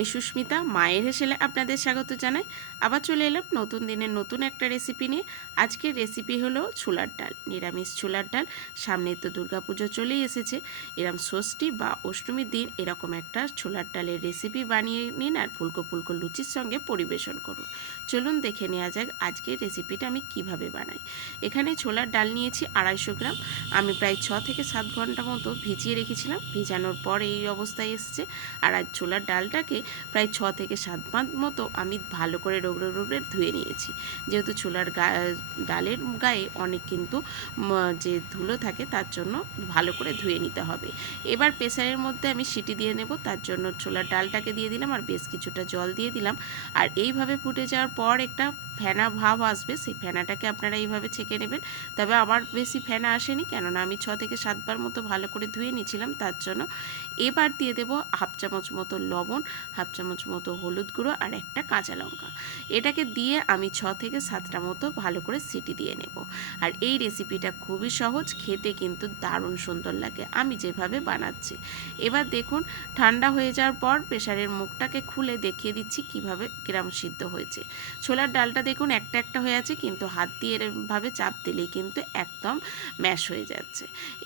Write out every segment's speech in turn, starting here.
আমি সুস্মিতা, মায়ের হেসেলে আপনাদের স্বাগত জানাই। আবার চলে এলাম নতুন দিনের নতুন একটা রেসিপি নিয়ে। আজকের রেসিপি হলো ছোলার ডাল, নিরামিষ ছোলার ডাল। সামনে তো দুর্গাপুজো চলেই এসেছে। এরম ষষ্ঠী বা অষ্টমীর দিন এরকম একটা ছোলার ডালের রেসিপি বানিয়ে নিন আর ফুলকো ফুলকো লুচির সঙ্গে পরিবেশন করুন। চলুন দেখে নেওয়া যাক আজকের রেসিপিটা আমি কীভাবে বানাই। এখানে ছোলার ডাল নিয়েছি আড়াইশো গ্রাম। আমি প্রায় ছ থেকে সাত ঘণ্টা মতো ভিজিয়ে রেখেছিলাম। ভিজানোর পর এই অবস্থায় এসছে। আর আজ ছোলার ডালটাকে প্রায় ছ থেকে সাত পাঁচ মতো আমি ভালো করে রোগড়ে রোগড়ে ধুয়ে নিয়েছি। যেহেতু ছোলার গা, ডালের গায়ে অনেক কিন্তু যে ধুলো থাকে তার জন্য ভালো করে ধুয়ে নিতে হবে। এবার প্রেসারের মধ্যে আমি সিটি দিয়ে নেব, তার জন্য ছোলার ডালটাকে দিয়ে দিলাম আর বেশ কিছুটা জল দিয়ে দিলাম। আর এইভাবে ফুটে যাওয়ার পর একটা ফেনা ভাব আসবে, সেই ফেনাটাকে আপনারা এইভাবে ছেঁকে নেবেন। তবে আমার বেশি ফেনা আসেনি, কেননা আমি ছ থেকে সাতবার মতো ভালো করে ধুয়ে নিয়েছিলাম, তার জন্য এবার দিয়ে দেবো হাফ চামচ মতো লবণ, হাফ চামচ মতো হলুদ গুঁড়ো আর একটা কাঁচা লঙ্কা। এটাকে দিয়ে আমি ছ থেকে সাতটা মতো ভালো করে সিটি দিয়ে নেব। আর এই রেসিপিটা খুবই সহজ, খেতে কিন্তু দারুণ সুন্দর লাগে, আমি যেভাবে বানাচ্ছি। এবার দেখুন, ঠান্ডা হয়ে যাওয়ার পর প্রেশারের মুখটাকে খুলে দেখিয়ে দিচ্ছি কীভাবে কিরাম সিদ্ধ হয়েছে। ছোলার ডালটা দেখুন একটা একটা হয়ে আছে, কিন্তু হাত দিয়ে এরমভাবে চাপ দিলেই কিন্তু একদম ম্যাশ হয়ে যাচ্ছে।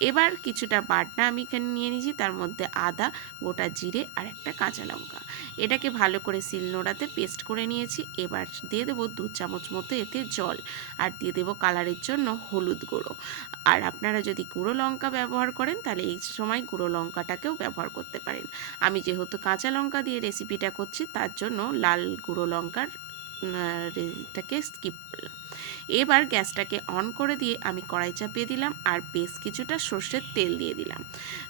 এবার কিছুটা বাটনা আমি এখানে নিয়ে নিয়েছি, তার মধ্যে আদা, গোটা জিরে আর একটা কাঁচা লঙ্কা। এটাকে ভালো করে সিল নোড়াতে পেস্ট করে নিয়েছি। এবার দিয়ে দেবো দু চামচ মতো এতে জল, আর দিয়ে দেবো কালারের জন্য হলুদ গুঁড়ো। আর আপনারা যদি গুঁড়ো লঙ্কা ব্যবহার করেন, তাহলে এই সময় গুঁড়ো লঙ্কাটাকেও ব্যবহার করতে পারেন। আমি যেহেতু কাঁচা লঙ্কা দিয়ে রেসিপিটা করছি, তার জন্য লাল গুঁড়ো লঙ্কার এটাকে স্কিপ করলাম। এবার গ্যাসটাকে অন করে দিয়ে আমি কড়াই চাপিয়ে দিলাম আর বেশ কিছুটা সর্ষের তেল দিয়ে দিলাম।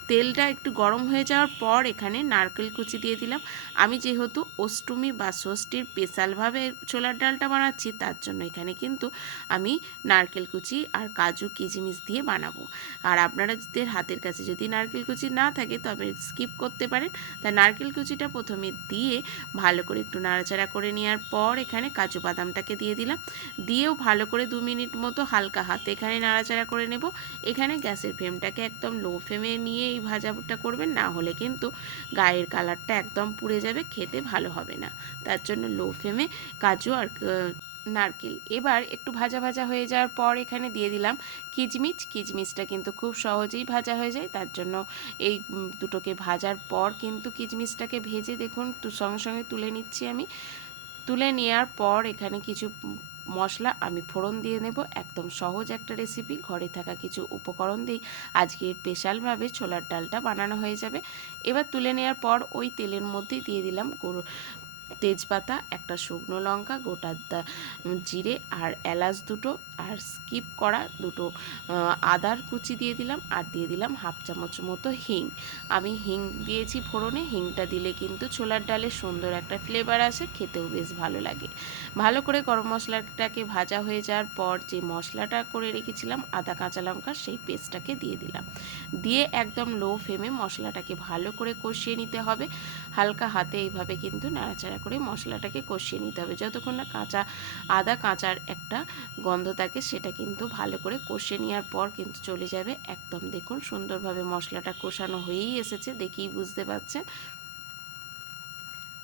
তেলটা একটু গরম হয়ে যাওয়ার পর এখানে নারকেল কুচি দিয়ে দিলাম। আমি যেহেতু অষ্টমী বা ষষ্ঠীর স্পেশালভাবে ছোলার ডালটা বানাচ্ছি, তার জন্য এখানে কিন্তু আমি নারকেল কুচি আর কাজু কিচমিচ দিয়ে বানাবো। আর আপনারাদের হাতের কাছে যদি নারকেল কুচি না থাকে, তবে স্কিপ করতে পারেন। তা নারকেল কুচিটা প্রথমে দিয়ে ভালো করে একটু নাড়াচাড়া করে নেওয়ার পর এখানে কাজু বাদামটাকে দিয়ে দিলাম। দিয়েও ভালো করে দু মিনিট মতো হালকা হাতে এখানে নাড়াচাড়া করে নেব। এখানে গ্যাসের ফ্লেমটাকে একদম লো ফ্লেমে নিয়ে এই ভাজাটা করবেন, না হলে কিন্তু গায়ের কালারটা একদম পুড়ে যাবে, খেতে ভালো হবে না। তার জন্য লো ফ্লেমে কাজু আর নারকেল। এবার একটু ভাজা ভাজা হয়ে যাওয়ার পর এখানে দিয়ে দিলাম কিচমিচ। কিচমিচটা কিন্তু খুব সহজেই ভাজা হয়ে যায়। তার জন্য এই দুটোকে ভাজার পর কিন্তু কিচমিচটাকে ভেজে দেখুন সঙ্গে সঙ্গে তুলে নিচ্ছি আমি। তুলে নেওয়ার পর এখানে কিছু মশলা আমি ফোড়ন দিয়ে নেব। একদম সহজ একটা রেসিপি ঘরে থাকা কিছু উপকরণ দিই আজকে স্পেশালভাবে ছোলার ডালটা বানানো হয়ে যাবে। এবার তুলে নেওয়ার পর ওই তেলের মধ্যে দিয়ে দিলাম তেজপাতা, একটা শুকনো লঙ্কা, গোটা জিরে আর এলাচ দুটো আর স্কিপ করা দুটো আদার কুচি দিয়ে দিলাম আর দিয়ে দিলাম হাফ চামচ মতো হিং। আমি হিং দিয়েছি ফোড়নে, হিংটা দিলে কিন্তু ছোলার ডালে সুন্দর একটা ফ্লেভার আসে, খেতেও বেশ ভালো লাগে। ভালো করে গরম মশলাটাকে ভাজা হয়ে যাওয়ার পর যে মশলাটা করে রেখেছিলাম, আদা, কাঁচা লঙ্কা, সেই পেস্টটাকে দিয়ে দিলাম। দিয়ে একদম লো ফ্লেমে মশলাটাকে ভালো করে কষিয়ে নিতে হবে। হালকা হাতে এইভাবে কিন্তু নাড়াচাড়া করে মশলাটাকে কষিয়ে নিতে হবে। যতক্ষণ না কাঁচা, আদা কাঁচার একটা গন্ধ থাকে, সেটা কিন্তু ভালো করে কষিয়ে নেওয়ার পর কিন্তু চলে যাবে। একদম দেখুন সুন্দরভাবে মশলাটা কষানো হয়েই এসেছে, দেখেই বুঝতে পারছেন।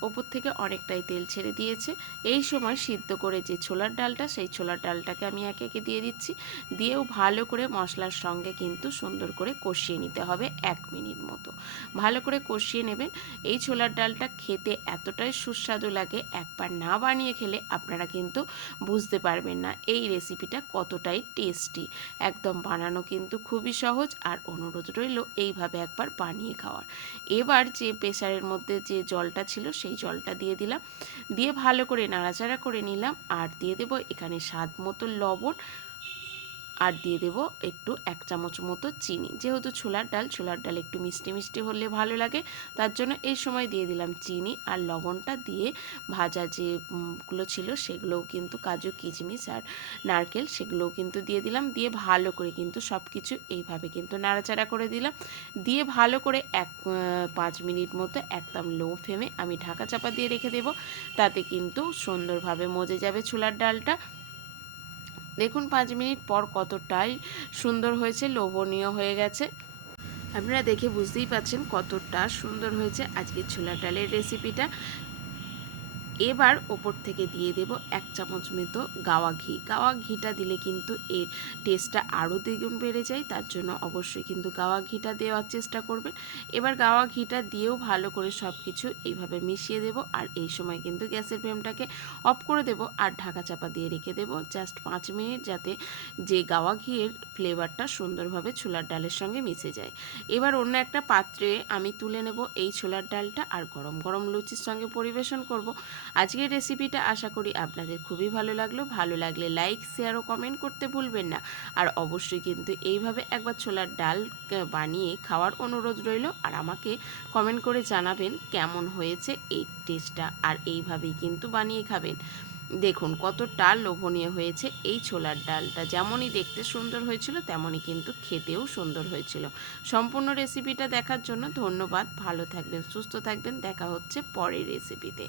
ওপর থেকে অনেকটাই তেল ছেড়ে দিয়েছে। এই সময় সিদ্ধ করে যে ছোলার ডালটা, সেই ছোলার ডালটাকে আমি একে একে দিয়ে দিচ্ছি। দিয়েও ভালো করে মশলার সঙ্গে কিন্তু সুন্দর করে কষিয়ে নিতে হবে এক মিনিট মতো। ভালো করে কষিয়ে নেবেন। এই ছোলার ডালটা খেতে এতটাই সুস্বাদু লাগে, একবার না বানিয়ে খেলে আপনারা কিন্তু বুঝতে পারবেন না এই রেসিপিটা কতটাই টেস্টি। একদম বানানো কিন্তু খুবই সহজ আর অনুরোধ রইল এইভাবে একবার বানিয়ে খাওয়ার। এবার যে প্রেশারের মধ্যে যে জলটা ছিল সেই জলটা দিয়ে দিলাম। দিয়ে ভালো করে নাড়াচাড়া করে নিলাম। আর দিয়ে দেবো এখানে স্বাদ মতো লবণ আর দিয়ে দেব একটু এক চামচ মতো চিনি। যেহেতু ছোলার ডাল ছোলার ডাল একটু মিষ্টি মিষ্টি হলে ভালো লাগে তার জন্য এই সময় দিয়ে দিলাম চিনি আর লবণটা দিয়ে ভাজা যে উম, গুলো ছিল সেগুলোও কিন্তু কাজু কিচমিচ আর নারকেল সেগুলোও কিন্তু দিয়ে দিলাম। দিয়ে ভালো করে কিন্তু সব কিছু এইভাবে কিন্তু নাড়াচাড়া করে দিলাম। দিয়ে ভালো করে এক পাঁচ মিনিট মতো একদম লো ফ্লেমে আমি ঢাকা চাপা দিয়ে রেখে দেব। তাতে কিন্তু সুন্দরভাবে মজে যাবে ছোলার ডালটা। দেখুন, পাঁচ মিনিট পর কতটাই সুন্দর হয়েছে, লোভনীয় হয়ে গেছে। আপনারা দেখে বুঝতেই পাচ্ছেন কতটা সুন্দর হয়েছে আজকের ছোলা ডালের রেসিপিটা এবার ওপর থেকে দিয়ে দেব এক চামচ মতো গাওয়া ঘি। গাওয়া ঘিটা দিলে কিন্তু এর টেস্টটা আরও দ্বিগুণ বেড়ে যায়, তার জন্য অবশ্যই কিন্তু গাওয়া ঘিটা দেওয়ার চেষ্টা করবেন। এবার গাওয়া ঘিটা দিয়েও ভালো করে সব কিছু এইভাবে মিশিয়ে দেব আর এই সময় কিন্তু গ্যাসের ফ্লেমটাকে অফ করে দেব আর ঢাকা চাপা দিয়ে রেখে দেব। জাস্ট পাঁচ মিনিট যাতে যে গাওয়া ঘিয়ের ফ্লেভারটা সুন্দরভাবে ছোলার ডালের সঙ্গে মিশে যায়। এবার অন্য একটা পাত্রে আমি তুলে নেব এই ছোলার ডালটা আর গরম গরম লুচির সঙ্গে পরিবেশন করব। আজকের রেসিপিটা আশা করি আপনাদের খুবই ভালো লাগল। ভালো লাগলে লাইক শেয়ার ও কমেন্ট করতে ভুলবেন না। আর অবশ্যই কিন্তু এইভাবে একবার ছোলার ডাল বানিয়ে খাওয়ার অনুরোধ রইল। আর আমাকে কমেন্ট করে জানাবেন কেমন হয়েছে এই টেস্টটা আর এইভাবেই কিন্তু বানিয়ে খাবেন। দেখুন কতটা লোভনীয় হয়েছে এই ছোলার ডালটা। যেমনই দেখতে সুন্দর হয়েছিল, তেমনই কিন্তু খেতেও সুন্দর হয়েছিল। সম্পূর্ণ রেসিপিটা দেখার জন্য ধন্যবাদ। ভালো থাকবেন, সুস্থ থাকবেন। দেখা হচ্ছে পরের রেসিপিতে